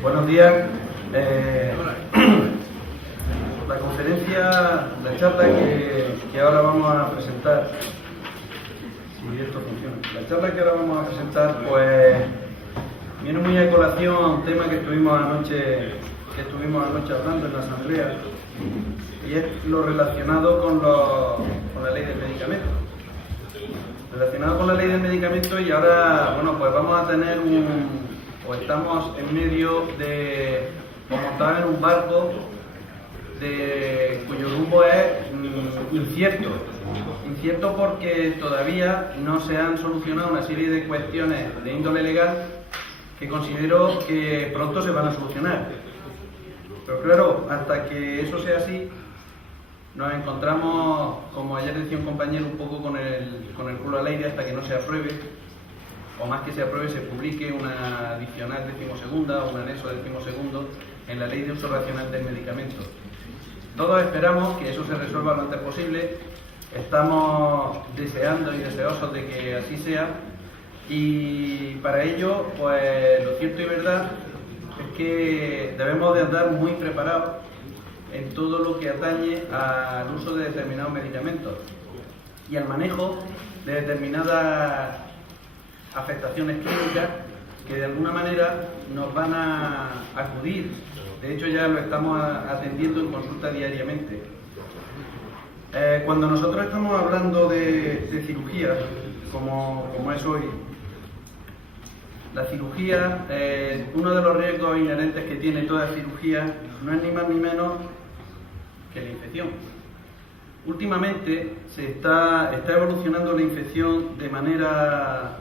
Buenos días. La conferencia, la charla que ahora vamos a presentar, si esto funciona, la charla que ahora vamos a presentar, pues viene muy a colación a un tema que estuvimos anoche hablando en la asamblea, y es lo relacionado con la ley del medicamento. Relacionado con la ley del medicamento, y ahora, bueno, pues vamos a tener estamos en medio de, o montados en un barco cuyo rumbo es incierto porque todavía no se han solucionado una serie de cuestiones de índole legal que considero que pronto se van a solucionar. Pero claro, hasta que eso sea así, nos encontramos, como ayer decía un compañero, un poco con el culo al aire hasta que no se apruebe, o más que se apruebe, se publique una adicional 12ª, un anexo 12º en la Ley de Uso Racional del Medicamento. Todos esperamos que eso se resuelva lo antes posible, estamos deseando y deseosos de que así sea, y para ello, pues lo cierto y verdad es que debemos de andar muy preparados en todo lo que atañe al uso de determinados medicamentos y al manejo de determinadas afectaciones clínicas que de alguna manera nos van a acudir. De hecho, ya lo estamos atendiendo en consulta diariamente. Cuando nosotros estamos hablando de cirugía, como es hoy, la cirugía, uno de los riesgos inherentes que tiene toda cirugía no es ni más ni menos que la infección. Últimamente se está evolucionando la infección de manera,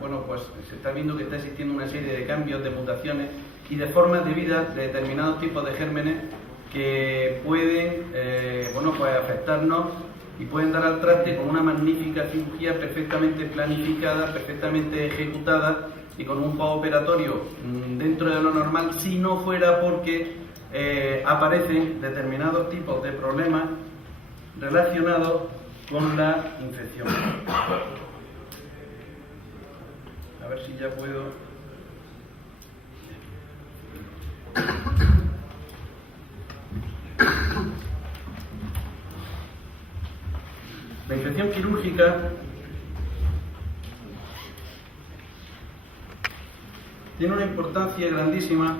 bueno, pues se está viendo que está existiendo una serie de cambios, de mutaciones y de formas de vida de determinados tipos de gérmenes que pueden, bueno, pues afectarnos y pueden dar al traste con una magnífica cirugía perfectamente planificada, perfectamente ejecutada y con un postoperatorio dentro de lo normal, si no fuera porque aparecen determinados tipos de problemas relacionados con la infección. A ver si ya puedo. La infección quirúrgica tiene una importancia grandísima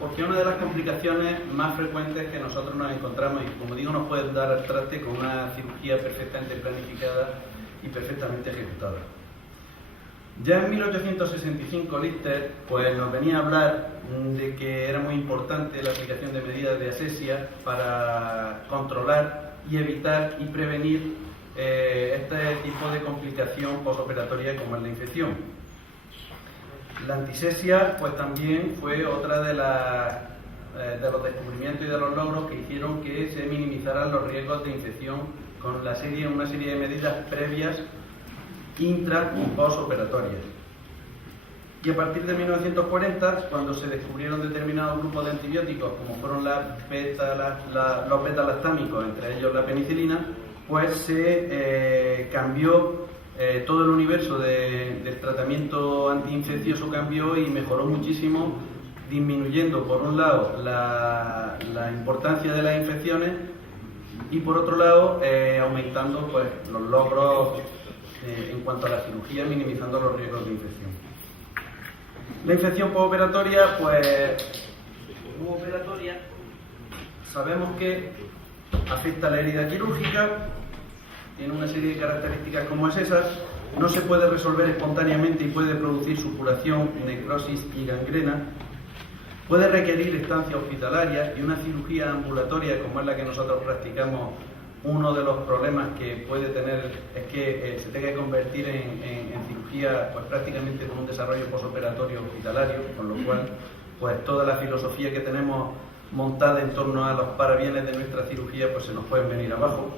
porque es una de las complicaciones más frecuentes que nosotros nos encontramos y, como digo, nos puede dar al traste con una cirugía perfectamente planificada y perfectamente ejecutada. Ya en 1865 Lister pues, nos venía a hablar de que era muy importante la aplicación de medidas de asepsia para controlar y evitar y prevenir este tipo de complicación postoperatoria como es la infección. La antisepsia pues también fue otra de los descubrimientos y de los logros que hicieron que se minimizaran los riesgos de infección con una serie de medidas previas, intra y postoperatorias. Y a partir de 1940, cuando se descubrieron determinados grupos de antibióticos, como fueron los beta-lactámicos, entre ellos la penicilina, pues se cambió todo el universo del tratamiento antiinfeccioso cambió y mejoró muchísimo, disminuyendo por un lado la importancia de las infecciones y por otro lado aumentando pues, los logros en cuanto a la cirugía, minimizando los riesgos de infección. La infección postoperatoria, pues sabemos que afecta a la herida quirúrgica. Tiene una serie de características como es esas, no se puede resolver espontáneamente y puede producir supuración, necrosis y gangrena, puede requerir estancia hospitalaria y una cirugía ambulatoria como es la que nosotros practicamos. Uno de los problemas que puede tener es que se tenga que convertir en cirugía pues, prácticamente con un desarrollo postoperatorio hospitalario, con lo cual pues, toda la filosofía que tenemos montada en torno a los parabienes de nuestra cirugía pues, se nos pueden venir abajo.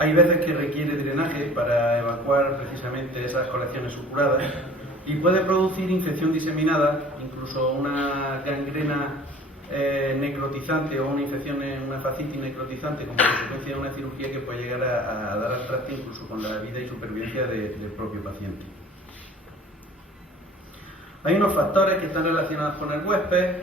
Hay veces que requiere drenaje para evacuar precisamente esas colecciones supuradas y puede producir infección diseminada, incluso una gangrena necrotizante o una infección, una fascitis necrotizante como consecuencia de una cirugía que puede llegar a dar al traste incluso con la vida y supervivencia del propio paciente. Hay unos factores que están relacionados con el huésped,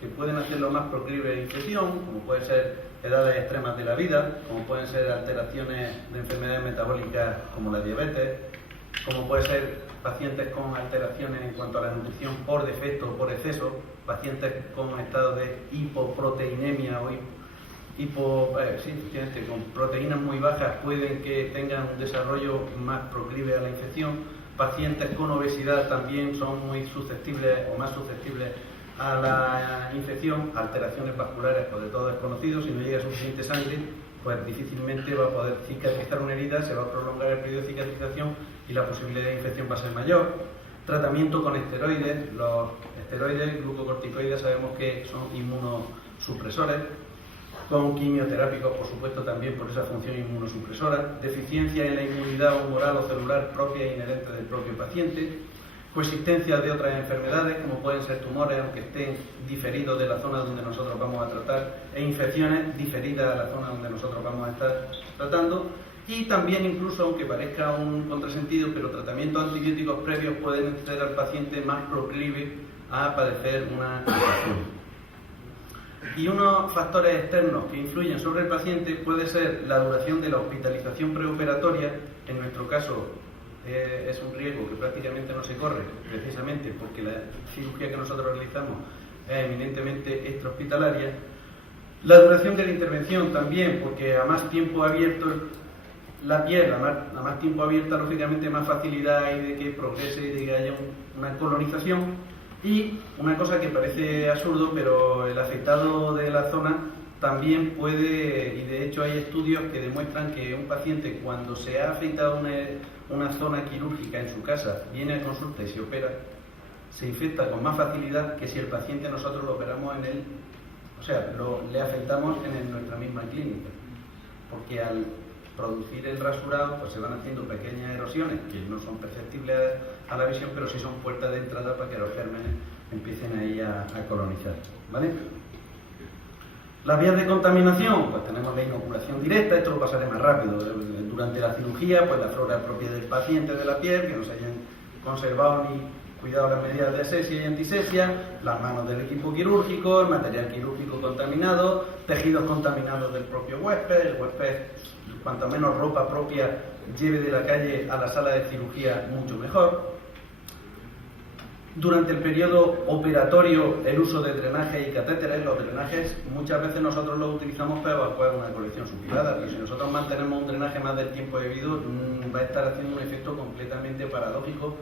que pueden hacerlo más proclive a infección, como pueden ser edades extremas de la vida, como pueden ser alteraciones de enfermedades metabólicas como la diabetes, como pueden ser pacientes con alteraciones en cuanto a la nutrición por defecto o por exceso, pacientes con estado de hipoproteinemia o con proteínas muy bajas pueden que tengan un desarrollo más proclive a la infección. Pacientes con obesidad también son muy susceptibles o más susceptibles a la infección. Alteraciones vasculares, pues de todo es conocido, si no llega suficiente sangre, pues difícilmente va a poder cicatrizar una herida, se va a prolongar el periodo de cicatrización y la posibilidad de infección va a ser mayor. Tratamiento con esteroides. Los esteroides, glucocorticoides, sabemos que son inmunosupresores. Con quimioterápicos, por supuesto, también por esa función inmunosupresora. Deficiencia en la inmunidad humoral o celular propia e inherente del propio paciente. Coexistencia de otras enfermedades, como pueden ser tumores, aunque estén diferidos de la zona donde nosotros vamos a tratar, e infecciones diferidas a la zona donde nosotros vamos a estar tratando. Y también, incluso, aunque parezca un contrasentido, pero tratamientos antibióticos previos pueden hacer al paciente más proclive a padecer una infección. Y unos factores externos que influyen sobre el paciente puede ser la duración de la hospitalización preoperatoria. En nuestro caso es un riesgo que prácticamente no se corre, precisamente porque la cirugía que nosotros realizamos es eminentemente extrahospitalaria. La duración de la intervención también, porque a más tiempo abierto la piel, a más tiempo abierta, lógicamente más facilidad hay de que progrese y de que haya una colonización. Y una cosa que parece absurdo, pero el afectado de la zona también puede, y de hecho hay estudios que demuestran que un paciente, cuando se ha afectado una zona quirúrgica en su casa, viene a consulta y se opera, se infecta con más facilidad que si el paciente nosotros lo operamos en él, o sea, le afectamos en nuestra misma clínica, porque al producir el rasurado pues se van haciendo pequeñas erosiones que no son perceptibles a la visión, pero sí son puertas de entrada para que los gérmenes empiecen ahí a colonizar, ¿vale? Las vías de contaminación, pues tenemos la inoculación directa, esto lo pasaré más rápido. Durante la cirugía, pues la flora propia del paciente, de la piel, que no se hayan conservado ni cuidado las medidas de asepsia y antisepsia, las manos del equipo quirúrgico, el material quirúrgico contaminado, tejidos contaminados del propio huésped. El huésped, cuanto menos ropa propia lleve de la calle a la sala de cirugía, mucho mejor. Durante el periodo operatorio, el uso de drenajes y catéteres. Los drenajes muchas veces nosotros los utilizamos para evacuar una colección supurada, pero si nosotros mantenemos un drenaje más del tiempo debido, va a estar haciendo un efecto completamente paradójico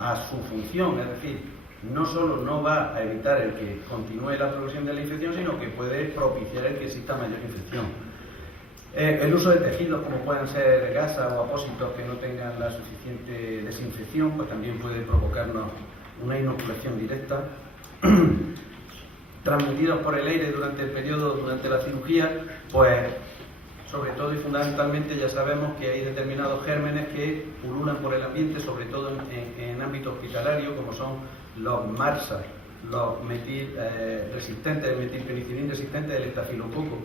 a su función. Es decir, no solo no va a evitar el que continúe la progresión de la infección, sino que puede propiciar el que exista mayor infección. El uso de tejidos como pueden ser gasas o apósitos que no tengan la suficiente desinfección, pues también puede provocarnos una inoculación directa. Transmitidos por el aire durante la cirugía, pues sobre todo y fundamentalmente ya sabemos que hay determinados gérmenes que pululan por el ambiente, sobre todo en ámbito hospitalario, como son los MRSA, los metilpenicilin resistentes del estafilococo,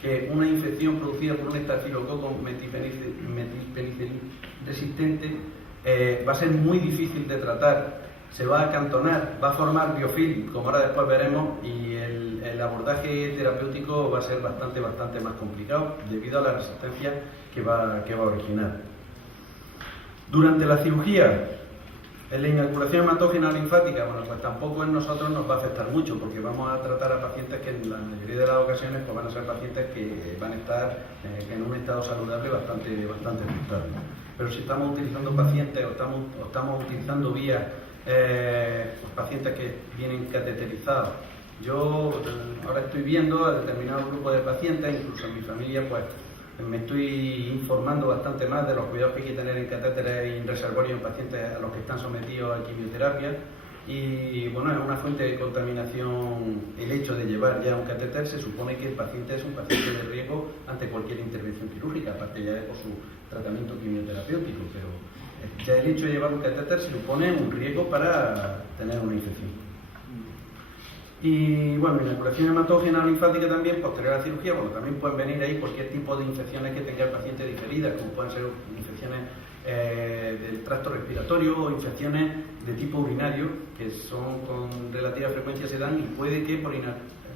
que una infección producida por un estafilococo metilpenicilin resistente va a ser muy difícil de tratar, se va a acantonar, va a formar biofilm, como ahora después veremos, y el abordaje terapéutico va a ser bastante más complicado debido a la resistencia que va a originar. Durante la cirugía, en la inoculación hematógena linfática, bueno, pues tampoco en nosotros nos va a afectar mucho, porque vamos a tratar a pacientes que en la mayoría de las ocasiones pues van a ser pacientes que van a estar en un estado saludable bastante aceptable. Pero si estamos utilizando pacientes o estamos utilizando vías, pacientes que vienen cateterizados, yo ahora estoy viendo a determinados grupos de pacientes, incluso en mi familia, pues me estoy informando bastante más de los cuidados que hay que tener en catéteres y en reservorios en pacientes a los que están sometidos a quimioterapia. Y bueno, es una fuente de contaminación el hecho de llevar ya un catéter. Se supone que el paciente es un paciente de riesgo ante cualquier intervención quirúrgica, aparte ya de por su tratamiento quimioterapéutico, pero ya el hecho de llevar un catéter supone un riesgo para tener una infección. Y bueno, inoculación hematógena linfática también posterior a la cirugía, bueno, también pueden venir ahí cualquier tipo de infecciones que tenga el paciente diferidas, como pueden ser infecciones del tracto respiratorio o infecciones de tipo urinario, que son con relativa frecuencia se dan y puede que por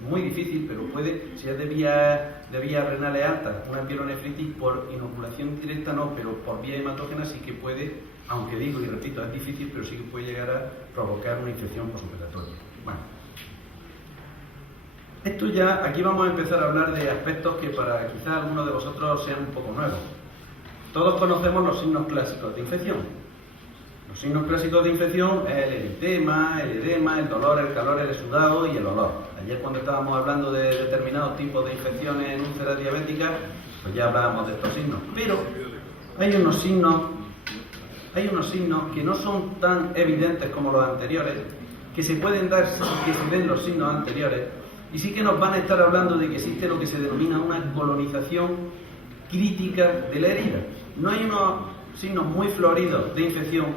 muy difícil, pero puede, si es de vías renales altas, una pielonefritis por inoculación directa no, pero por vía hematógena sí que puede, aunque digo y repito, es difícil, pero sí que puede llegar a provocar una infección postoperatoria. Bueno, esto ya, aquí vamos a empezar a hablar de aspectos que para quizás algunos de vosotros sean un poco nuevos. Todos conocemos los signos clásicos de infección. Los signos clásicos de infección es el eritema, el edema, el dolor, el calor, el exudado y el olor. Ayer cuando estábamos hablando de determinados tipos de infecciones en úlceras diabéticas, pues ya hablábamos de estos signos. Pero hay unos signos que no son tan evidentes como los anteriores, que se pueden dar sin que se den los signos anteriores, y sí que nos van a estar hablando de que existe lo que se denomina una colonización crítica de la herida. No hay unos signos muy floridos de infección,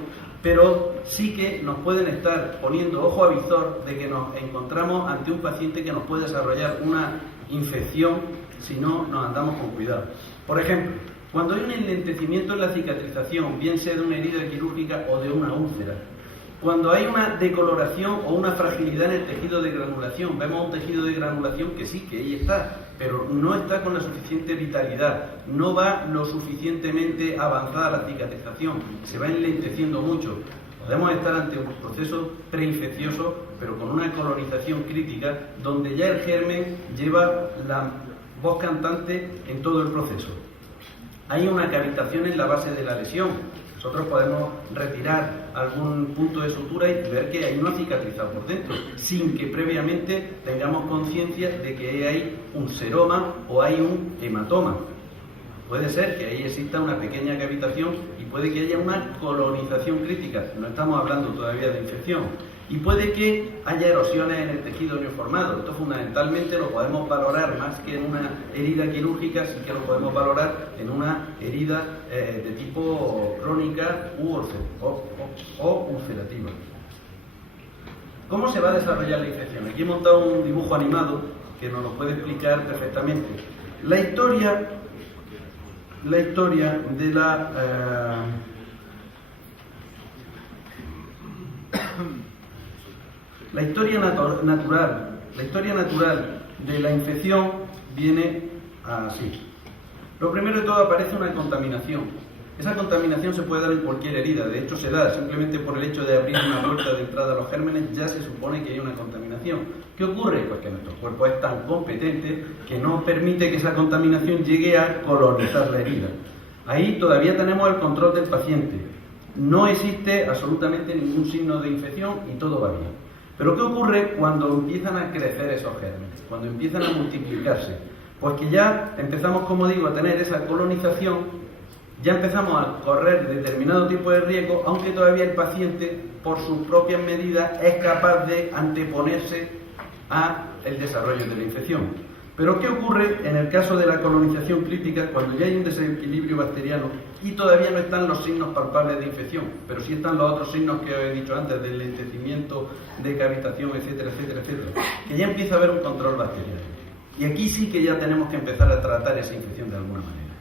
pero sí que nos pueden estar poniendo ojo a visor de que nos encontramos ante un paciente que nos puede desarrollar una infección si no nos andamos con cuidado. Por ejemplo, cuando hay un enlentecimiento en la cicatrización, bien sea de una herida quirúrgica o de una úlcera, cuando hay una decoloración o una fragilidad en el tejido de granulación, vemos un tejido de granulación que sí, que ahí está, pero no está con la suficiente vitalidad, no va lo suficientemente avanzada la cicatrización, se va enlenteciendo mucho. Podemos estar ante un proceso preinfeccioso, pero con una colonización crítica, donde ya el germen lleva la voz cantante en todo el proceso. Hay una cavitación en la base de la lesión. Nosotros podemos retirar algún punto de sutura y ver que hay una cicatrización por dentro, sin que previamente tengamos conciencia de que hay un seroma o hay un hematoma. Puede ser que ahí exista una pequeña cavitación y puede que haya una colonización crítica. No estamos hablando todavía de infección. Y puede que haya erosiones en el tejido neoformado. Esto fundamentalmente lo podemos valorar más que en una herida quirúrgica, sí que lo podemos valorar en una herida de tipo crónica o ulcerativa. ¿Cómo se va a desarrollar la infección? Aquí he montado un dibujo animado que nos lo puede explicar perfectamente. La historia de la historia natural de la infección viene así. Lo primero de todo aparece una contaminación. Esa contaminación se puede dar en cualquier herida, de hecho se da simplemente por el hecho de abrir una puerta de entrada a los gérmenes, ya se supone que hay una contaminación. ¿Qué ocurre? Pues que nuestro cuerpo es tan competente que no permite que esa contaminación llegue a colonizar la herida. Ahí todavía tenemos el control del paciente. No existe absolutamente ningún signo de infección y todo va bien. Pero ¿qué ocurre cuando empiezan a crecer esos gérmenes? Cuando empiezan a multiplicarse. Pues que ya empezamos, como digo, a tener esa colonización, ya empezamos a correr determinado tipo de riesgo, aunque todavía el paciente, por sus propias medidas, es capaz de anteponerse al desarrollo de la infección. Pero ¿qué ocurre en el caso de la colonización crítica cuando ya hay un desequilibrio bacteriano y todavía no están los signos palpables de infección, pero sí están los otros signos que os he dicho antes, del lentecimiento, de cavitación, etcétera, etcétera, etcétera, que ya empieza a haber un control bacteriano? Y aquí sí que ya tenemos que empezar a tratar esa infección de alguna manera.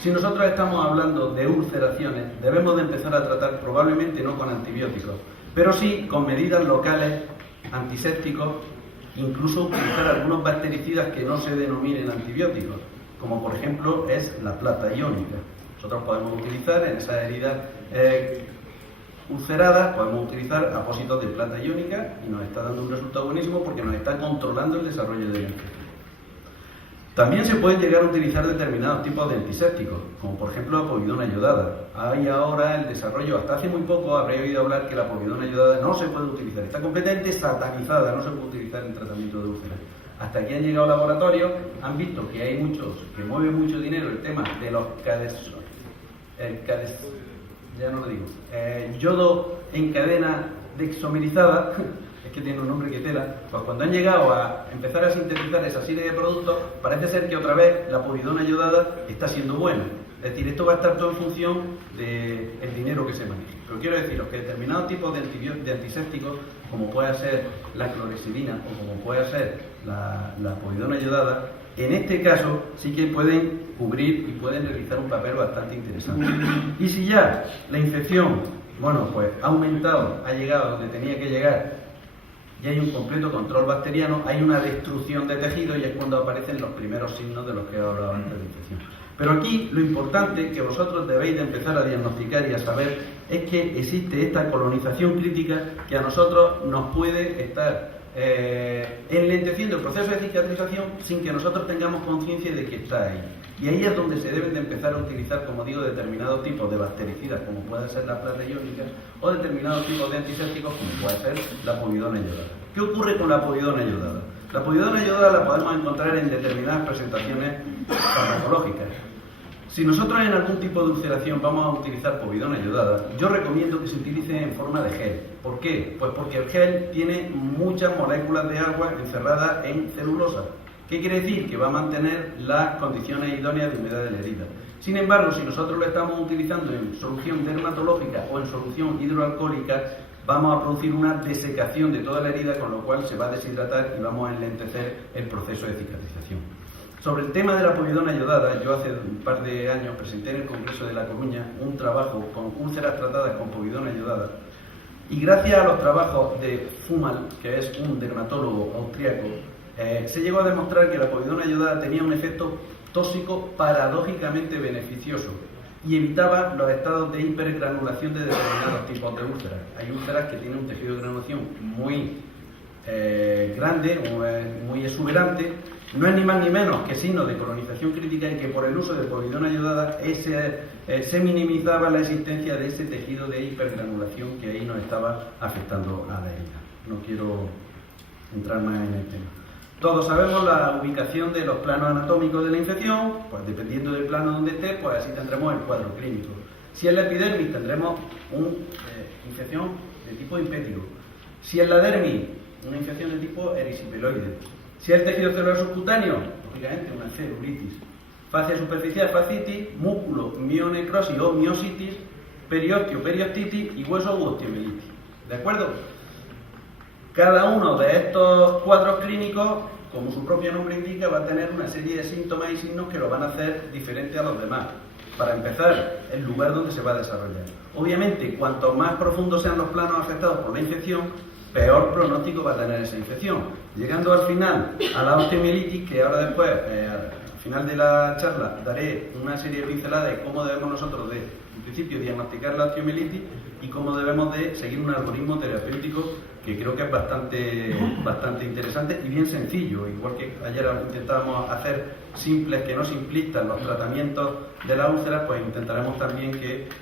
Si nosotros estamos hablando de ulceraciones, debemos de empezar a tratar probablemente no con antibióticos, pero sí con medidas locales, antisépticos, incluso utilizar algunos bactericidas que no se denominen antibióticos, como por ejemplo es la plata iónica. Nosotros podemos utilizar en esas heridas ulceradas, podemos utilizar apósitos de plata iónica y nos está dando un resultado buenísimo porque nos está controlando el desarrollo de la infección. También se pueden llegar a utilizar determinados tipos de antisépticos, como por ejemplo la povidona iodada. Hay ahora el desarrollo, hasta hace muy poco habréis oído hablar que la povidona iodada no se puede utilizar, está completamente satanizada, no se puede utilizar en tratamiento de úlceras. Hasta aquí han llegado laboratorios, han visto que hay muchos, que mueven mucho dinero el tema de los yodo en cadena dexomerizada, es que tiene un nombre que tela, pues cuando han llegado a empezar a sintetizar esa serie de productos, parece ser que otra vez la povidona ayudada está siendo buena. Es decir, esto va a estar todo en función del dinero que se maneje. Pero quiero deciros que determinados tipos de antisépticos, como puede ser la clorexidina o como puede ser la povidona ayudada, en este caso sí que pueden cubrir y pueden realizar un papel bastante interesante. Y si ya la infección, bueno, pues ha aumentado, ha llegado a donde tenía que llegar y hay un completo control bacteriano, hay una destrucción de tejido y es cuando aparecen los primeros signos de los que he hablado antes de infección. Pero aquí lo importante que vosotros debéis de empezar a diagnosticar y a saber es que existe esta colonización crítica que a nosotros nos puede estar enlenteciendo el proceso de cicatrización sin que nosotros tengamos conciencia de que está ahí. Y ahí es donde se deben de empezar a utilizar, como digo, determinados tipos de bactericidas, como puede ser la plata iónica, o determinados tipos de antisépticos, como puede ser la povidona ayudada. ¿Qué ocurre con la povidona ayudada? La povidona ayudada la podemos encontrar en determinadas presentaciones farmacológicas. Si nosotros en algún tipo de ulceración vamos a utilizar povidona ayudada, yo recomiendo que se utilice en forma de gel. ¿Por qué? Pues porque el gel tiene muchas moléculas de agua encerradas en celulosa. ¿Qué quiere decir? Que va a mantener las condiciones idóneas de humedad de la herida. Sin embargo, si nosotros lo estamos utilizando en solución dermatológica o en solución hidroalcohólica, vamos a producir una desecación de toda la herida, con lo cual se va a deshidratar y vamos a enlentecer el proceso de cicatrización. Sobre el tema de la povidona ayudada, yo hace un par de años presenté en el Congreso de La Coruña un trabajo con úlceras tratadas con povidona ayudada y gracias a los trabajos de Fumal, que es un dermatólogo austriaco, se llegó a demostrar que la povidona ayudada tenía un efecto tóxico paradójicamente beneficioso y evitaba los estados de hipergranulación de determinados tipos de úlceras. Hay úlceras que tienen un tejido de granulación muy grande, muy exuberante. No es ni más ni menos que signo de colonización crítica y que por el uso de povidona ayudada se minimizaba la existencia de ese tejido de hipergranulación que ahí nos estaba afectando a la herida. No quiero entrar más en el tema. Todos sabemos la ubicación de los planos anatómicos de la infección, pues dependiendo del plano donde esté, pues así tendremos el cuadro clínico. Si es la epidermis, tendremos una infección de tipo impético. Si es la dermis, una infección de tipo erisipeloide. Si es el tejido celular subcutáneo, lógicamente una celulitis. Fascia superficial, fascitis, músculo, mionecrosis o miositis, periósteo, periostitis y hueso u osteomielitis. ¿De acuerdo? Cada uno de estos cuadros clínicos, como su propio nombre indica, va a tener una serie de síntomas y signos que lo van a hacer diferente a los demás. Para empezar, el lugar donde se va a desarrollar. Obviamente, cuanto más profundos sean los planos afectados por la infección, peor pronóstico va a tener esa infección. Llegando al final a la osteomielitis, que ahora después, al final de la charla, daré una serie de pinceladas de cómo debemos nosotros en principio, diagnosticar la osteomielitis y cómo debemos de seguir un algoritmo terapéutico que creo que es bastante interesante y bien sencillo. Igual que ayer intentábamos hacer simples que no simplistas los tratamientos de la úlcera, pues intentaremos también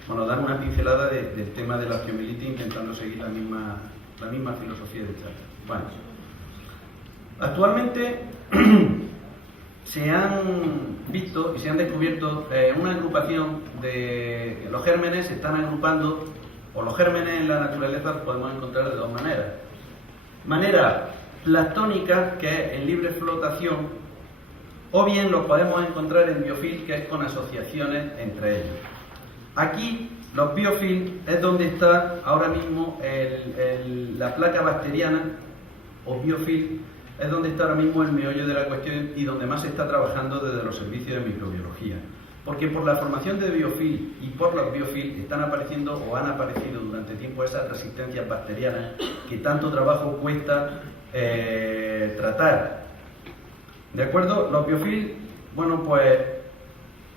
dar una pincelada del tema de la osteomielitis, intentando seguir la misma filosofía de charla. Bueno, actualmente se han visto y se han descubierto una agrupación de los gérmenes. Se están agrupando, o los gérmenes en la naturaleza los podemos encontrar de dos maneras. Manera planctónica, que es en libre flotación, o bien los podemos encontrar en biofilm, que es con asociaciones entre ellos. Aquí los biofilm es donde está ahora mismo la placa bacteriana, o biofilm es donde está ahora mismo el meollo de la cuestión y donde más se está trabajando desde los servicios de microbiología. Porque por la formación de biofilm y por los biofilm están apareciendo o han aparecido durante tiempo esas resistencias bacterianas que tanto trabajo cuesta tratar. ¿De acuerdo? Los biofilm, bueno, pues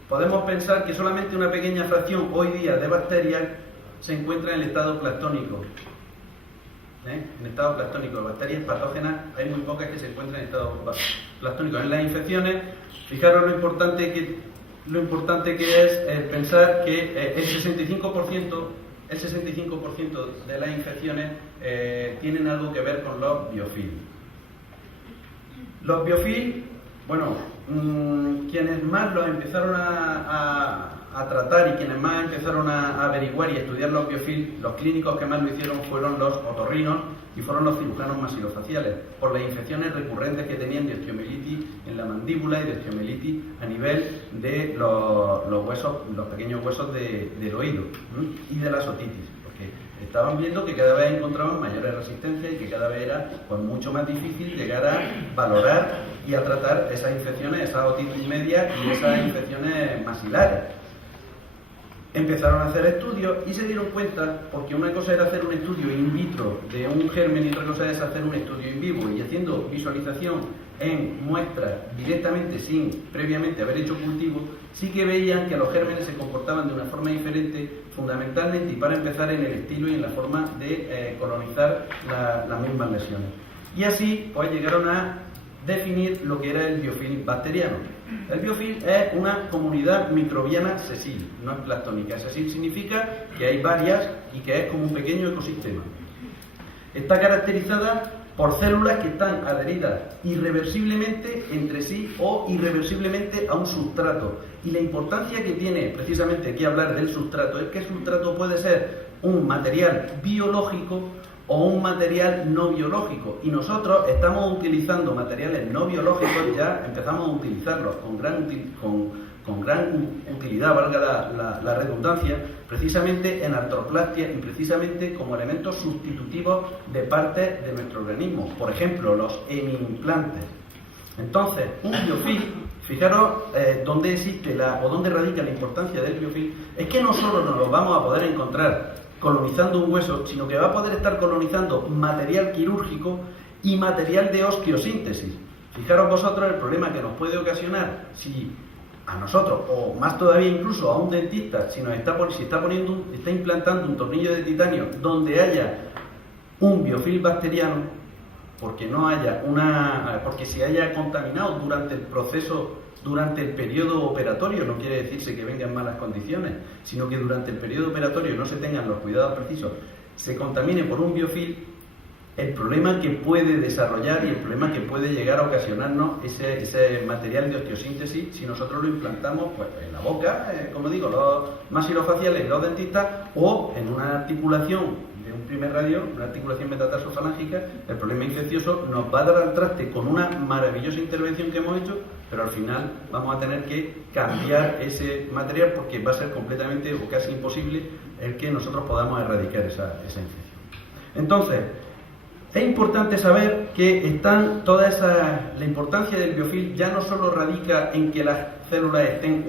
podemos pensar que solamente una pequeña fracción hoy día de bacterias se encuentra en el estado planctónico. En estado planctónico de bacterias patógenas hay muy pocas que se encuentran en estado planctónico. En las infecciones, fijaros lo importante que es pensar que el 65% de las infecciones tienen algo que ver con los biofilm. Los biofilm, bueno, quienes más los empezaron a a tratar y quienes más empezaron a averiguar y a estudiar los biofilms, los clínicos que más lo hicieron fueron los otorrinos y fueron los cirujanos maxilofaciales, por las infecciones recurrentes que tenían de osteomielitis en la mandíbula y de osteomielitis a nivel de los huesos, los pequeños huesos del oído, y de la otitis, porque estaban viendo que cada vez encontraban mayores resistencias y que cada vez era pues mucho más difícil llegar a valorar y a tratar esas infecciones, esas otitis medias y esas infecciones maxilares. Empezaron a hacer estudios y se dieron cuenta, porque una cosa era hacer un estudio in vitro de un germen y otra cosa es hacer un estudio in vivo, y haciendo visualización en muestras directamente sin previamente haber hecho cultivo, sí que veían que los gérmenes se comportaban de una forma diferente, fundamentalmente y para empezar en el estilo y en la forma de colonizar las mismas lesiones. Y así pues llegaron a definir lo que era el biofilm bacteriano. El biofilm es una comunidad microbiana sesil, no es planctónica. Sesil significa que hay varias y que es como un pequeño ecosistema. Está caracterizada por células que están adheridas irreversiblemente entre sí o irreversiblemente a un sustrato. Y la importancia que tiene precisamente aquí hablar del sustrato es que el sustrato puede ser un material biológico o un material no biológico, y nosotros estamos utilizando materiales no biológicos, ya empezamos a utilizarlos con gran utilidad, valga la redundancia, precisamente en artroplastia y precisamente como elementos sustitutivos de partes de nuestro organismo, por ejemplo los hemi-implantes. Entonces, un biofilm, fijaros dónde existe o dónde radica la importancia del biofilm, es que no solo nos lo vamos a poder encontrar colonizando un hueso, sino que va a poder estar colonizando material quirúrgico y material de osteosíntesis. Fijaros vosotros el problema que nos puede ocasionar si a nosotros, o más todavía incluso a un dentista, si está implantando un tornillo de titanio donde haya un biofilm bacteriano, porque se haya contaminado durante el proceso, durante el periodo operatorio, no quiere decirse que venga en malas condiciones, sino que durante el periodo operatorio no se tengan los cuidados precisos, se contamine por un biofilm, el problema que puede desarrollar y el problema que puede llegar a ocasionarnos ese material de osteosíntesis si nosotros lo implantamos pues, en la boca, como digo, los maxilofaciales, los dentistas, o en una articulación de un primer radio, una articulación metatarsofalángicas. El problema infeccioso nos va a dar al traste con una maravillosa intervención que hemos hecho, pero al final vamos a tener que cambiar ese material porque va a ser completamente o casi imposible el que nosotros podamos erradicar esa infección. Entonces, es importante saber que la importancia del biofilm ya no solo radica en que las células estén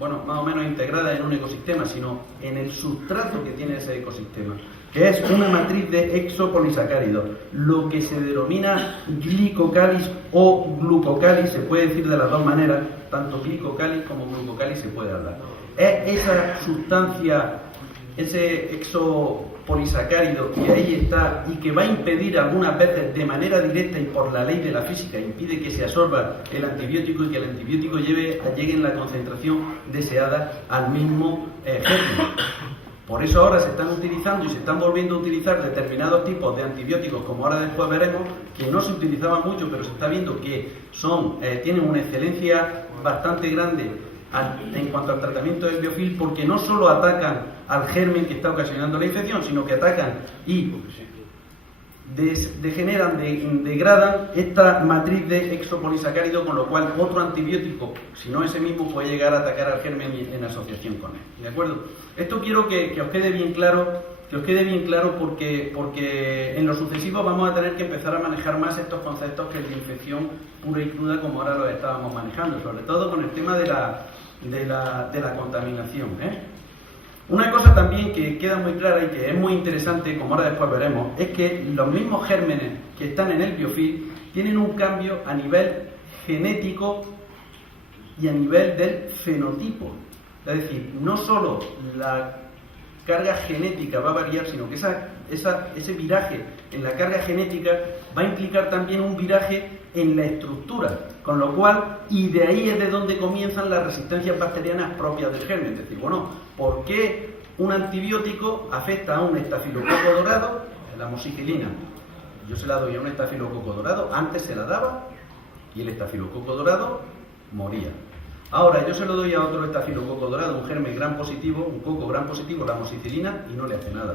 más o menos integradas en un ecosistema, sino en el sustrato que tiene ese ecosistema, que es una matriz de exopolisacáridos, lo que se denomina glicocális o glucocális, se puede decir de las dos maneras, tanto glicocális como glucocális se puede hablar. Es esa sustancia, ese exopolisacárido que ahí está y que va a impedir algunas veces de manera directa y por la ley de la física, impide que se absorba el antibiótico y que el antibiótico llegue en la concentración deseada al mismo germen. Por eso ahora se están utilizando y se están volviendo a utilizar determinados tipos de antibióticos, como ahora después veremos, que no se utilizaban mucho, pero se está viendo que tienen una excelencia bastante grande en cuanto al tratamiento del biofilm, porque no solo atacan al germen que está ocasionando la infección, sino que atacan y degradan esta matriz de exopolisacárido, con lo cual otro antibiótico, si no ese mismo, puede llegar a atacar al germen en asociación con él. ¿De acuerdo? Esto quiero que os quede bien claro, porque en lo sucesivo vamos a tener que empezar a manejar más estos conceptos que el de infección pura y cruda, como ahora lo estábamos manejando, sobre todo con el tema de la contaminación, Una cosa también que queda muy clara y que es muy interesante, como ahora después veremos, es que los mismos gérmenes que están en el biofilm tienen un cambio a nivel genético y a nivel del fenotipo. Es decir, no solo la carga genética va a variar, sino que ese viraje en la carga genética va a implicar también un viraje en la estructura, con lo cual, y de ahí es de donde comienzan las resistencias bacterianas propias del germen. Es decir, ¿por qué un antibiótico afecta a un estafilococo dorado? La amoxicilina, yo se la doy a un estafilococo dorado, antes se la daba y el estafilococo dorado moría. Ahora, yo se lo doy a otro estafilococo dorado, un germen gram positivo, un coco gram positivo, la amoxicilina, y no le hace nada.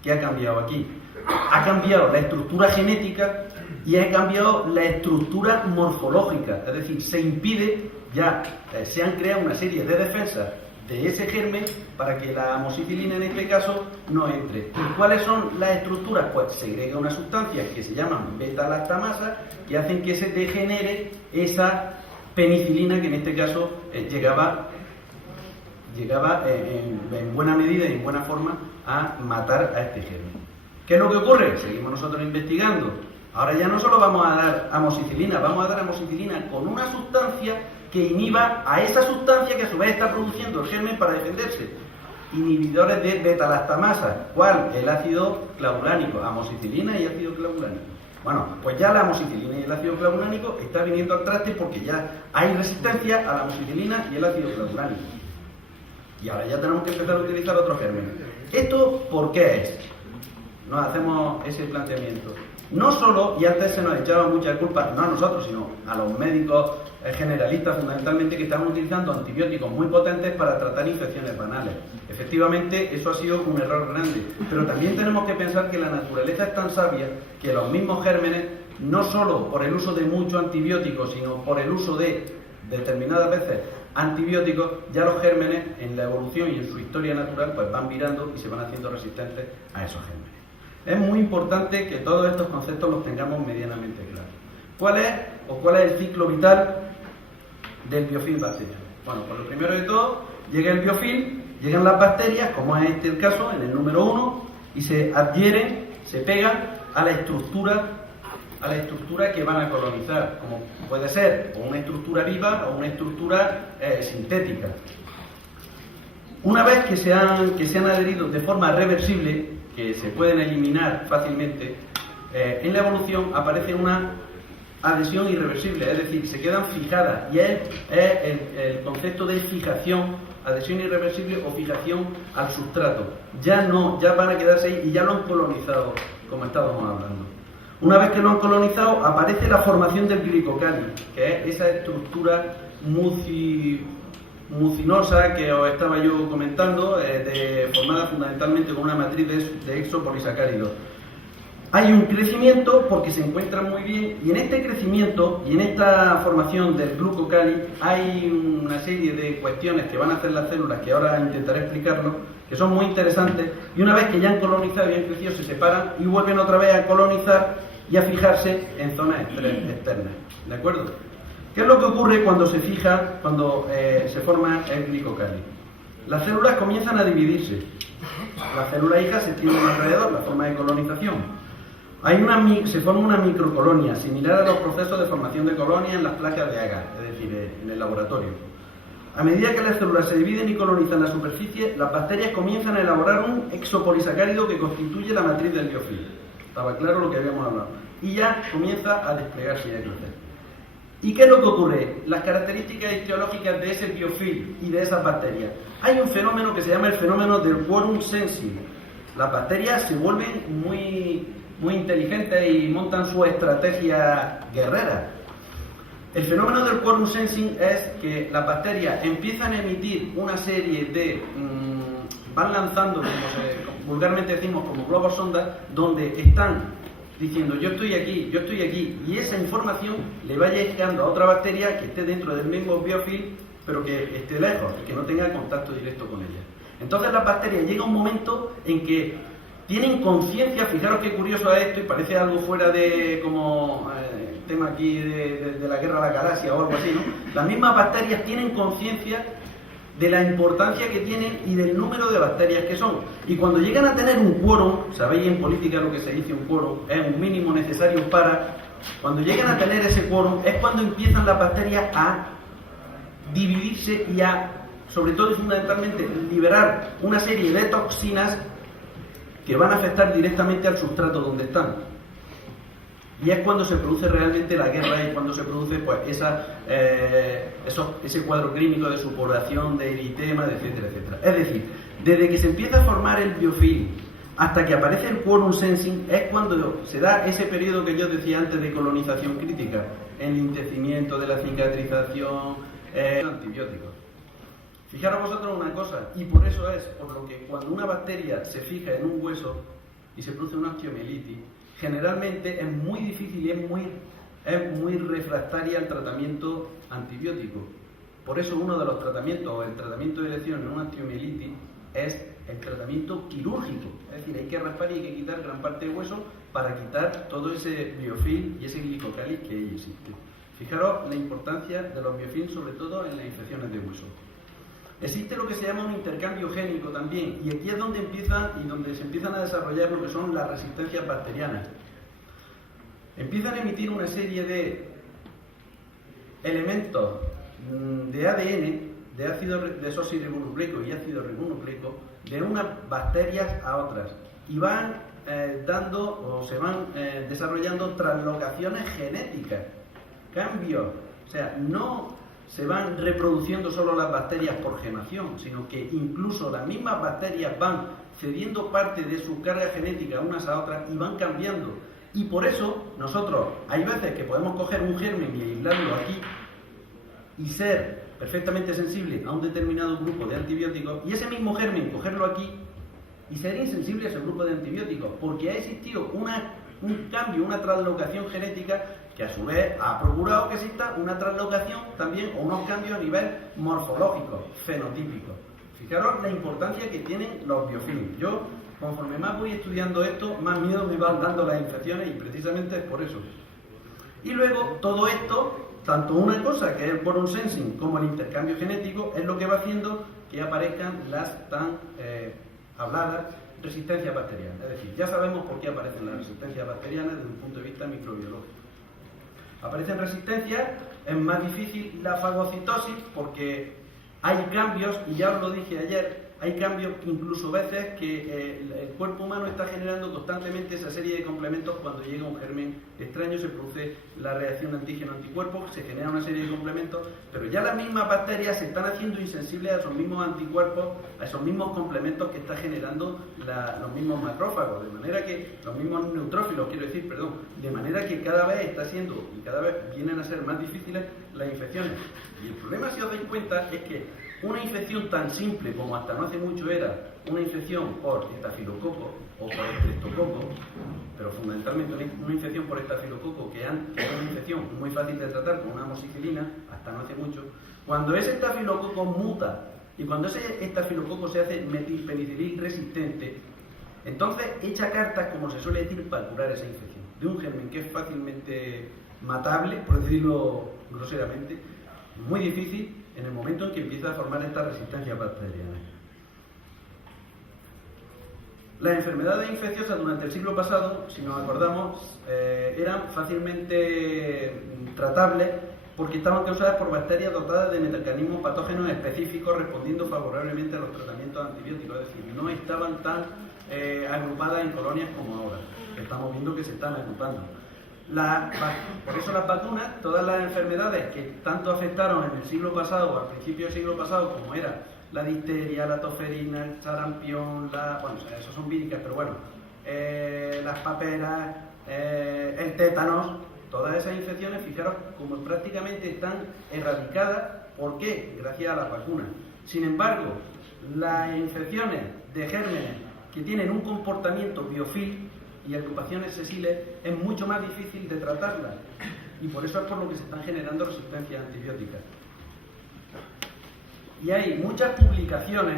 ¿Qué ha cambiado aquí? Ha cambiado la estructura genética y ha cambiado la estructura morfológica. Es decir, se impide, se han creado una serie de defensas de ese germen para que la amoxicilina en este caso no entre. ¿Y cuáles son las estructuras? Pues segrega unas sustancias que se llaman beta-lactamasa que hacen que se degenere esa penicilina que en este caso llegaba en buena medida y en buena forma a matar a este germen. ¿Qué es lo que ocurre? Seguimos nosotros investigando. Ahora ya no solo vamos a dar amoxicilina, vamos a dar amoxicilina con una sustancia que inhiba a esa sustancia que a su vez está produciendo el germen para defenderse. Inhibidores de beta-lactamasa. ¿Cuál? El ácido clavulánico, amoxicilina y ácido clavulánico. Bueno, pues ya la amoxicilina y el ácido clavulánico está viniendo al traste porque ya hay resistencia a la amoxicilina y el ácido clavulánico. Y ahora ya tenemos que empezar a utilizar otros gérmenes. ¿Esto por qué es? Nos hacemos ese planteamiento. No solo, y antes se nos echaba mucha culpa, no a nosotros, sino a los médicos generalistas fundamentalmente, que estaban utilizando antibióticos muy potentes para tratar infecciones banales. Efectivamente, eso ha sido un error grande. Pero también tenemos que pensar que la naturaleza es tan sabia que los mismos gérmenes, no solo por el uso de muchos antibióticos, sino por el uso de determinadas veces antibióticos, ya los gérmenes en la evolución y en su historia natural pues van virando y se van haciendo resistentes a esos gérmenes. Es muy importante que todos estos conceptos los tengamos medianamente claros. ¿Cuál es el ciclo vital del biofilm bacteriano? Bueno, pues lo primero de todo, llega el biofilm, llegan las bacterias, como es este el caso, en el número 1, y se adhieren, se pegan a la estructura que van a colonizar, como puede ser o una estructura viva o una estructura sintética. Una vez que se han adherido de forma reversible, que se pueden eliminar fácilmente, en la evolución aparece una adhesión irreversible, es decir, se quedan fijadas, y es el concepto de fijación, adhesión irreversible o fijación al sustrato. Ya van a quedarse ahí y ya lo han colonizado, como estábamos hablando. Una vez que lo han colonizado, aparece la formación del glicocali, que es esa estructura mucinosa que os estaba yo comentando, formada fundamentalmente con una matriz de exopolisacáridos. Hay un crecimiento porque se encuentran muy bien, y en este crecimiento y en esta formación del glucocali hay una serie de cuestiones que van a hacer las células, que ahora intentaré explicarlo, que son muy interesantes, y una vez que ya han colonizado y han crecido, se separan y vuelven otra vez a colonizar y a fijarse en zonas externas. ¿De acuerdo? ¿Qué es lo que ocurre cuando se forma el glicocali? Las células comienzan a dividirse. Las células hijas se extienden alrededor, la forma de colonización. Se forma una microcolonia, similar a los procesos de formación de colonias en las placas de agar, es decir, en el laboratorio. A medida que las células se dividen y colonizan la superficie, las bacterias comienzan a elaborar un exopolisacárido que constituye la matriz del biofilm. Estaba claro lo que habíamos hablado. Y ya comienza a desplegarse y a crecer. ¿Y qué es lo que ocurre? Las características histológicas de ese biofilm y de esas bacterias. Hay un fenómeno que se llama el fenómeno del quorum sensing. Las bacterias se vuelven muy inteligentes y montan su estrategia guerrera. El fenómeno del quorum sensing es que las bacterias empiezan a emitir una serie de... van lanzando, como vulgarmente decimos, como globos sondas, donde están diciendo yo estoy aquí, y esa información le vaya llegando a otra bacteria que esté dentro del mismo biofilm, pero que esté lejos, que no tenga contacto directo con ella. Entonces las bacterias llega un momento en que tienen conciencia, fijaros qué curioso es esto, y parece algo fuera de como tema aquí de la guerra a la galaxia o algo así, ¿no? Las mismas bacterias tienen conciencia de la importancia que tienen y del número de bacterias que son. Y cuando llegan a tener un quórum, sabéis en política lo que se dice un quórum, es un mínimo necesario para... Cuando llegan a tener ese quórum es cuando empiezan las bacterias a dividirse y a, sobre todo y fundamentalmente, liberar una serie de toxinas que van a afectar directamente al sustrato donde están. Y es cuando se produce realmente la guerra y cuando se produce pues ese cuadro clínico de supuración, de eritema, etcétera, etcétera. Es decir, desde que se empieza a formar el biofilm hasta que aparece el quorum sensing es cuando se da ese periodo que yo decía antes de colonización crítica. enlintecimiento de la cicatrización, antibióticos. Fijaros vosotros una cosa, y por eso es por lo que cuando una bacteria se fija en un hueso y se produce una osteomielitis, generalmente es muy difícil y es muy refractaria al tratamiento antibiótico. Por eso uno de los tratamientos, el tratamiento de elección en una osteomielitis, es el tratamiento quirúrgico. Es decir, hay que raspar y hay que quitar gran parte del hueso para quitar todo ese biofilm y ese glicocális que ahí existe. Fijaros la importancia de los biofilms, sobre todo en las infecciones de hueso. Existe lo que se llama un intercambio génico también, y aquí es donde se empiezan a desarrollar lo que son las resistencias bacterianas. Empiezan a emitir una serie de elementos de ADN, de ácido desoxirribonucleico y ácido ribonucleico, de unas bacterias a otras, y van se van desarrollando translocaciones genéticas, cambios, o sea, no se van reproduciendo solo las bacterias por gemación, sino que incluso las mismas bacterias van cediendo parte de su carga genética unas a otras y van cambiando. Y por eso nosotros hay veces que podemos coger un germen y aislarlo aquí y ser perfectamente sensible a un determinado grupo de antibióticos, y ese mismo germen cogerlo aquí y ser insensible a ese grupo de antibióticos, porque ha existido un cambio, una translocación genética que a su vez ha procurado que exista una translocación también o unos cambios a nivel morfológico, fenotípico. Fijaros la importancia que tienen los biofilms. Yo, conforme más voy estudiando esto, más miedo me van dando las infecciones, y precisamente es por eso. Y luego todo esto, tanto una cosa que es el quorum sensing como el intercambio genético, es lo que va haciendo que aparezcan las tan habladas resistencias bacterianas. Es decir, ya sabemos por qué aparecen las resistencias bacterianas desde un punto de vista microbiológico. Aparecen resistencias, es más difícil la fagocitosis porque hay cambios, y ya os lo dije ayer, hay cambios incluso veces que el cuerpo humano está generando constantemente esa serie de complementos. Cuando llega un germen extraño se produce la reacción antígeno-anticuerpo, se genera una serie de complementos, pero ya las mismas bacterias se están haciendo insensibles a esos mismos anticuerpos, a esos mismos complementos que está generando los mismos macrófagos, de manera que los mismos neutrófilos, de manera que cada vez está siendo y cada vez vienen a ser más difíciles las infecciones. Y el problema, si os dais cuenta, es que una infección tan simple como hasta no hace mucho era una infección por estafilococo o por estreptococo, pero fundamentalmente una infección por estafilococo que era una infección muy fácil de tratar con una amoxicilina hasta no hace mucho, cuando ese estafilococo muta y cuando ese estafilococo se hace metilpenicilil resistente, entonces echa cartas, como se suele decir, para curar esa infección de un germen que es fácilmente matable, por decirlo groseramente, muy difícil en el momento en que empieza a formar esta resistencia bacteriana. Las enfermedades infecciosas durante el siglo pasado, si nos acordamos, eran fácilmente tratables porque estaban causadas por bacterias dotadas de mecanismos patógenos específicos respondiendo favorablemente a los tratamientos antibióticos, es decir, no estaban tan agrupadas en colonias como ahora. Estamos viendo que se están agrupando. Por eso las vacunas, todas las enfermedades que tanto afectaron en el siglo pasado o al principio del siglo pasado, como era la difteria, la tosferina, el sarampión, esos son víricas, pero bueno, las paperas, el tétanos, todas esas infecciones, fijaros como prácticamente están erradicadas. ¿Por qué? Gracias a las vacunas. Sin embargo, las infecciones de gérmenes que tienen un comportamiento biofil y agrupaciones sesiles es mucho más difícil de tratarlas, y por eso es por lo que se están generando resistencias antibióticas. Y hay muchas publicaciones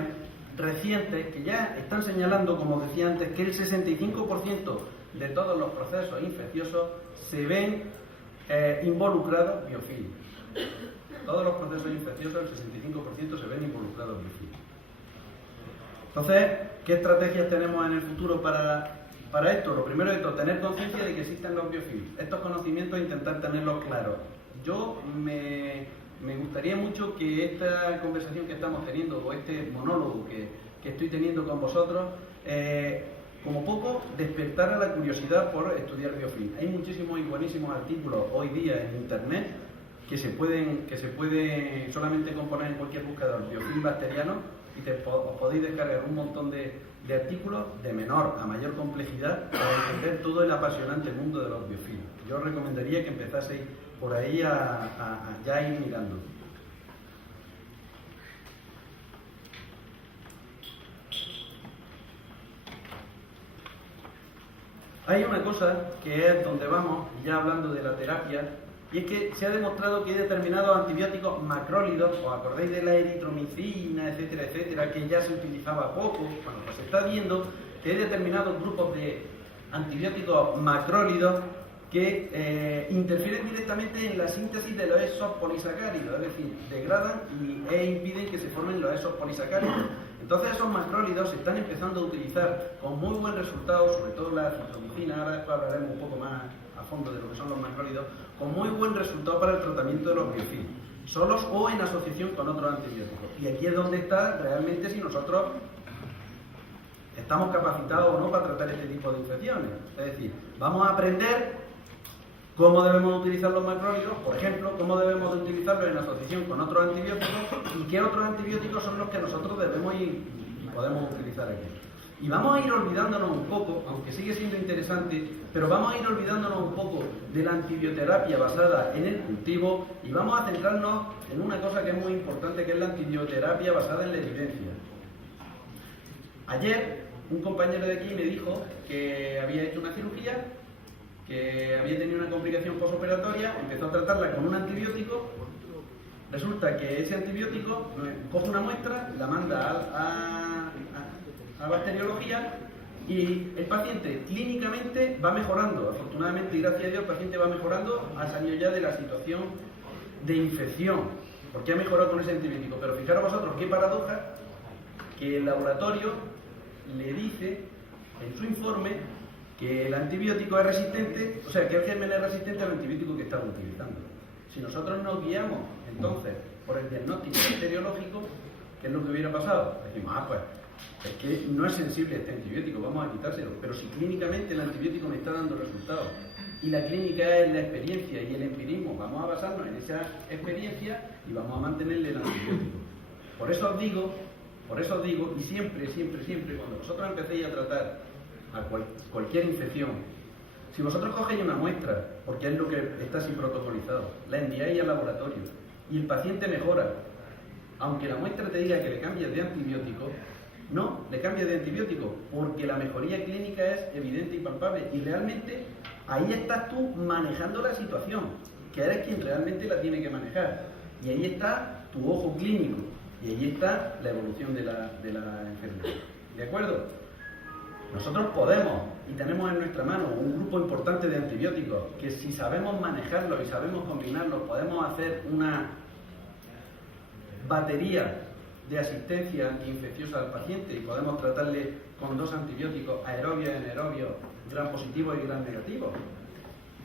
recientes que ya están señalando, como decía antes, que el 65% de todos los procesos infecciosos se ven involucrados biofil. Todos los procesos infecciosos, el 65% se ven involucrados biofil. Entonces, ¿qué estrategias tenemos en el futuro para esto? Lo primero es tener conciencia de que existen los biofilms. Estos conocimientos intentar tenerlos claros. Yo me gustaría mucho que esta conversación que estamos teniendo, o este monólogo que estoy teniendo con vosotros, como poco despertara la curiosidad por estudiar biofilm. Hay muchísimos y buenísimos artículos hoy día en internet que se pueden solamente componer en cualquier buscador biofilm bacteriano, y os podéis descargar un montón de artículos de menor a mayor complejidad para entender todo el apasionante mundo de los biofilms. Yo os recomendaría que empezaseis por ahí a ya ir mirando. Hay una cosa que es donde vamos, ya hablando de la terapia, y es que se ha demostrado que hay determinados antibióticos macrólidos, os acordáis de la eritromicina, etcétera, etcétera, que ya se utilizaba poco. Bueno, pues se está viendo que hay determinados grupos de antibióticos macrólidos que interfieren directamente en la síntesis de los exos polisacáridos, es decir, degradan e impiden que se formen los exos polisacáridos. Entonces esos macrólidos se están empezando a utilizar con muy buen resultado, sobre todo la citromicina, ahora después hablaremos un poco más a fondo de lo que son los macrólidos, con muy buen resultado para el tratamiento de los biofilms, solos o en asociación con otros antibióticos. Y aquí es donde está realmente si nosotros estamos capacitados o no para tratar este tipo de infecciones. Es decir, vamos a aprender cómo debemos utilizar los macrólidos, por ejemplo, cómo debemos de utilizarlos en asociación con otros antibióticos y qué otros antibióticos son los que nosotros debemos y podemos utilizar aquí. Y vamos a ir olvidándonos un poco, aunque sigue siendo interesante, pero vamos a ir olvidándonos un poco de la antibioterapia basada en el cultivo y vamos a centrarnos en una cosa que es muy importante, que es la antibioterapia basada en la evidencia. Ayer un compañero de aquí me dijo que había hecho una cirugía, que había tenido una complicación postoperatoria, empezó a tratarla con un antibiótico. Resulta que ese antibiótico coge una muestra, la manda a bacteriología y el paciente clínicamente va mejorando. Afortunadamente y gracias a Dios el paciente va mejorando, ha salido ya de la situación de infección, porque ha mejorado con ese antibiótico. Pero fijaros vosotros qué paradoja que el laboratorio le dice en su informe que el antibiótico es resistente, o sea, que el germen es resistente al antibiótico que estamos utilizando. Si nosotros nos guiamos, entonces, por el diagnóstico bacteriológico, ¿qué es lo que hubiera pasado? Decimos, pues, es que no es sensible este antibiótico, vamos a quitárselo. Pero si clínicamente el antibiótico me está dando resultados, y la clínica es la experiencia y el empirismo, vamos a basarnos en esa experiencia y vamos a mantenerle el antibiótico. Por eso os digo, y siempre, cuando vosotros empecéis a tratar a cualquier infección, si vosotros cogéis una muestra, porque es lo que está así protocolizado, la enviáis al laboratorio y el paciente mejora, aunque la muestra te diga que le cambies de antibiótico, no le cambies de antibiótico, porque la mejoría clínica es evidente y palpable y realmente ahí estás tú manejando la situación, que eres quien realmente la tiene que manejar, y ahí está tu ojo clínico y ahí está la evolución de la enfermedad. ¿De acuerdo? Nosotros podemos y tenemos en nuestra mano un grupo importante de antibióticos que si sabemos manejarlos y sabemos combinarlos podemos hacer una batería de asistencia antiinfecciosa al paciente y podemos tratarle con 2 antibióticos, aerobios y anaerobios, gram positivo y gram negativo.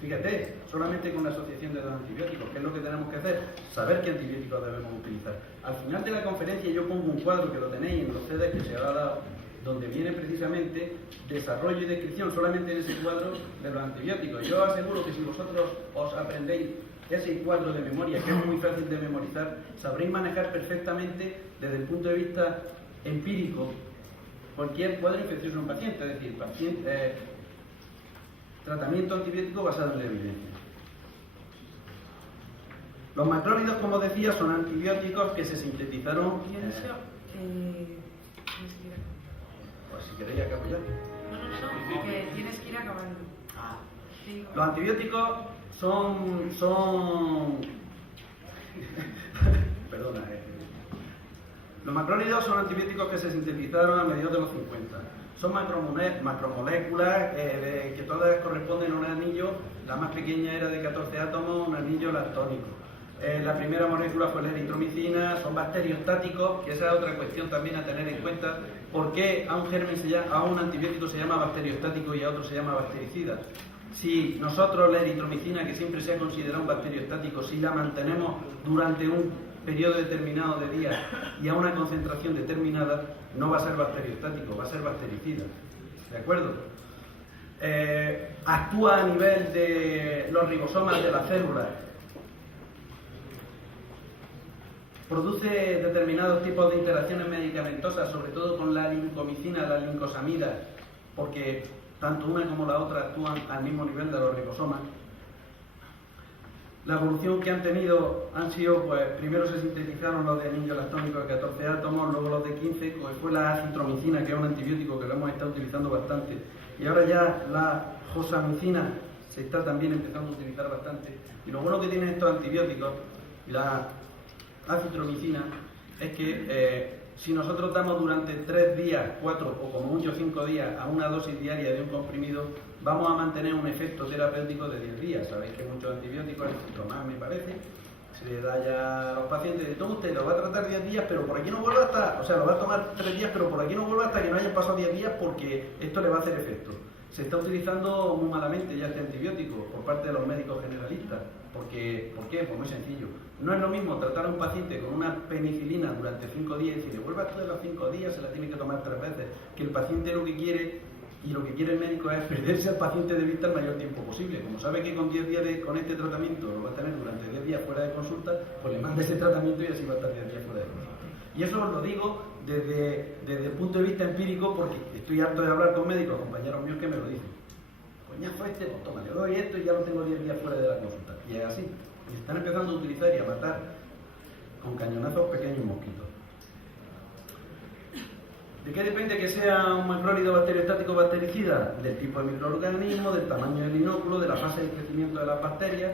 Fíjate, solamente con la asociación de 2 antibióticos, ¿qué es lo que tenemos que hacer? Saber qué antibióticos debemos utilizar. Al final de la conferencia yo pongo un cuadro que lo tenéis en los CDs que se ha dado, donde viene precisamente desarrollo y descripción solamente en ese cuadro de los antibióticos. Yo aseguro que si vosotros os aprendéis ese cuadro de memoria, que es muy fácil de memorizar, sabréis manejar perfectamente desde el punto de vista empírico cualquier cuadro infeccioso en un paciente, es decir, tratamiento antibiótico basado en la evidencia. Los macrólidos, como decía, son antibióticos que se sintetizaron... Pues si queréis acabo ya. No, que tienes que ir acabando. Los antibióticos son... Perdona. Los macrólidos son antibióticos que se sintetizaron a mediados de los 50. Son macromoléculas que todas corresponden a un anillo. La más pequeña era de 14 átomos, un anillo lactónico. La primera molécula fue la eritromicina. Son bacteriostáticos, que esa es otra cuestión también a tener en cuenta. ¿Por qué a un antibiótico se llama bacteriostático y a otro se llama bactericida? Si nosotros la eritromicina, que siempre se ha considerado un bacteriostático, si la mantenemos durante un periodo determinado de días y a una concentración determinada, no va a ser bacteriostático, va a ser bactericida. ¿De acuerdo? Actúa a nivel de los ribosomas de las células. Produce determinados tipos de interacciones medicamentosas, sobre todo con la lincomicina, la lincosamida, porque tanto una como la otra actúan al mismo nivel de los ribosomas. La evolución que han tenido han sido, pues, primero se sintetizaron los de anillo lactónico de 14 átomos, luego los de 15, pues fue la acitromicina, que es un antibiótico que lo hemos estado utilizando bastante, y ahora ya la josamicina se está también empezando a utilizar bastante. Y lo bueno que tienen estos antibióticos, la acitromicina, es que si nosotros damos durante 3 días, 4 o como mucho 5 días a una dosis diaria de un comprimido, vamos a mantener un efecto terapéutico de 10 días. Sabéis que muchos antibióticos, el citromán me parece, se le da ya a los pacientes, toma usted, lo va a tratar 10 días, pero por aquí no vuelva hasta, o sea, lo va a tomar 3 días, pero por aquí no vuelva hasta que no hayan pasado 10 días porque esto le va a hacer efecto. Se está utilizando muy malamente ya este antibiótico por parte de los médicos generalistas. ¿Por qué? Pues muy sencillo. No es lo mismo tratar a un paciente con una penicilina durante 5 días y si le vuelve a los 5 días se la tiene que tomar 3 veces, que el paciente lo que quiere y lo que quiere el médico es perderse al paciente de vista el mayor tiempo posible. Como sabe que con 10 días con este tratamiento lo va a tener durante 10 días fuera de consulta, pues le manda ese tratamiento y así va a estar 10 días fuera de consulta. Y eso os lo digo desde el punto de vista empírico porque estoy harto de hablar con médicos, compañeros míos que me lo dicen. Coñazo este, pues toma, le doy esto y ya lo tengo 10 días fuera de la consulta. Y es así. Y están empezando a utilizar y a matar con cañonazos pequeños mosquitos. ¿De qué depende que sea un macrólido bacteriostático bactericida? Del tipo de microorganismo, del tamaño del inóculo, de la fase de crecimiento de las bacterias,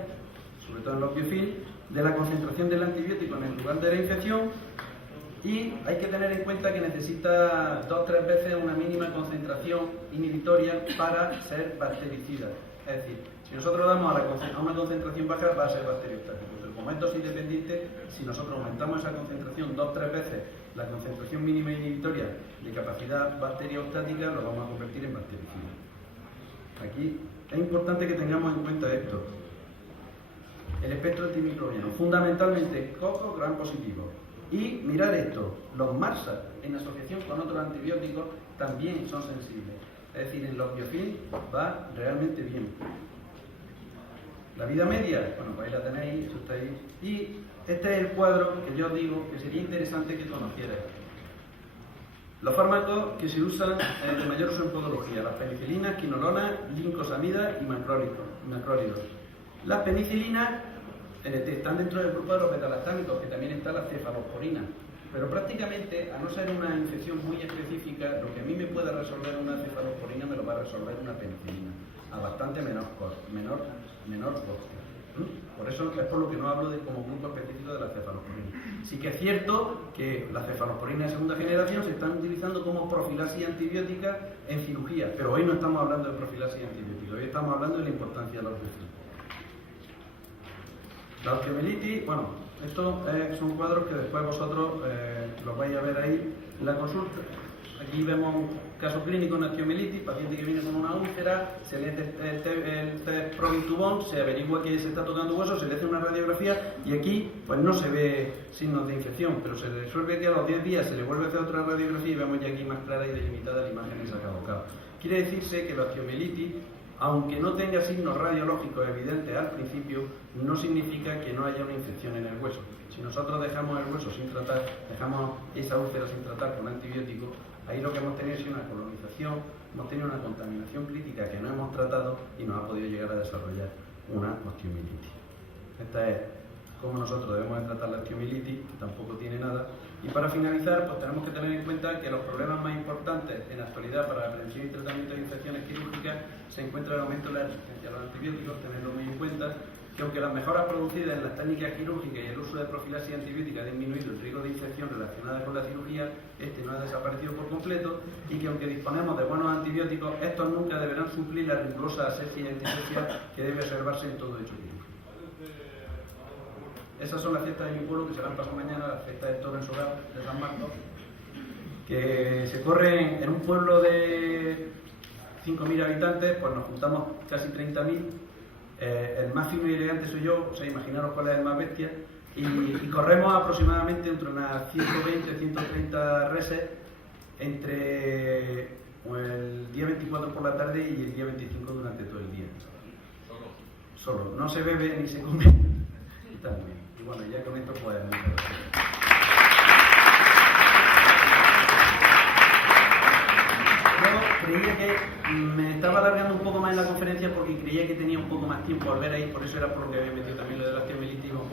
sobre todo en los biofilms, de la concentración del antibiótico en el lugar de la infección. Y hay que tener en cuenta que necesita 2 o 3 veces una mínima concentración inhibitoria para ser bactericida. Es decir, si nosotros damos a una concentración baja va a ser bacteriostático. Pero como es dosis dependiente, si nosotros aumentamos esa concentración 2 o 3 veces la concentración mínima inhibitoria de capacidad bacteriostática, lo vamos a convertir en bactericida. Aquí es importante que tengamos en cuenta esto. El espectro antimicrobiano, fundamentalmente coco gram positivo. Y mirar esto, los MARSA en asociación con otros antibióticos también son sensibles. Es decir, en los biofilms va realmente bien. La vida media, bueno, pues ahí la tenéis, esto está ahí. Y este es el cuadro que yo digo que sería interesante que conocierais. Los fármacos que se usan de mayor uso en podología, las penicilinas, quinolonas, lincosamidas y macrólidos. Las penicilinas están dentro del grupo de los betalactámicos, que también está la cefalosporina. Pero prácticamente, a no ser una infección muy específica, lo que a mí me pueda resolver una cefalosporina me lo va a resolver una penicilina, a bastante menor coste. Por eso es por lo que no hablo como grupo específico de la cefalosporina. Sí que es cierto que la cefalosporina de segunda generación se están utilizando como profilaxis antibiótica en cirugía, pero hoy no estamos hablando de profilaxis antibiótica, hoy estamos hablando de la importancia de la urgencia. La osteomielitis, bueno, estos son cuadros que después vosotros los vais a ver ahí en la consulta. Aquí vemos un caso clínico de osteomielitis, paciente que viene con una úlcera, se le hace el test Provintubón, se averigua que se está tocando hueso, se le hace una radiografía y aquí pues no se ve signos de infección, pero se resuelve que a los 10 días se le vuelve a hacer otra radiografía y vemos ya aquí más clara y delimitada la imagen que se ha cabo. Quiere decirse que la osteomielitis, aunque no tenga signos radiológicos evidentes al principio, no significa que no haya una infección en el hueso. Si nosotros dejamos el hueso sin tratar, dejamos esa úlcera sin tratar con antibióticos, ahí lo que hemos tenido es una colonización, hemos tenido una contaminación crítica que no hemos tratado y nos ha podido llegar a desarrollar una osteomielitis. Esta es cómo nosotros debemos de tratar la osteomielitis, que tampoco tiene nada. Y para finalizar, pues tenemos que tener en cuenta que los problemas más importantes en la actualidad para la prevención y tratamiento de infecciones quirúrgicas se encuentra el aumento de la resistencia a los antibióticos, tenerlo muy en cuenta, que aunque las mejoras producidas en las técnicas quirúrgicas y el uso de profilaxis antibiótica ha disminuido el riesgo de infección relacionada con la cirugía, este no ha desaparecido por completo, y que aunque disponemos de buenos antibióticos, estos nunca deberán suplir la rigurosa asepsia y antisepsia que debe observarse en todo hecho quirúrgico. Esas son las fiestas de mi pueblo que serán pasado mañana, las fiestas de Toro en Sogar de San Marcos, que se corren en un pueblo de 5.000 habitantes, pues nos juntamos casi 30.000. El más fino y elegante soy yo, o sea, imaginaros cuál es el más bestia, y corremos aproximadamente entre unas 120, 130 reses entre el día 24 por la tarde y el día 25 durante todo el día. Solo. No se bebe ni se come. Está muy bien. Y bueno, ya con esto pues muchas gracias. Yo creía creía que me estaba alargando un poco más en la conferencia porque creía que tenía un poco más tiempo al ver ahí, por eso era por lo que había metido también lo de la osteomielitis un poco.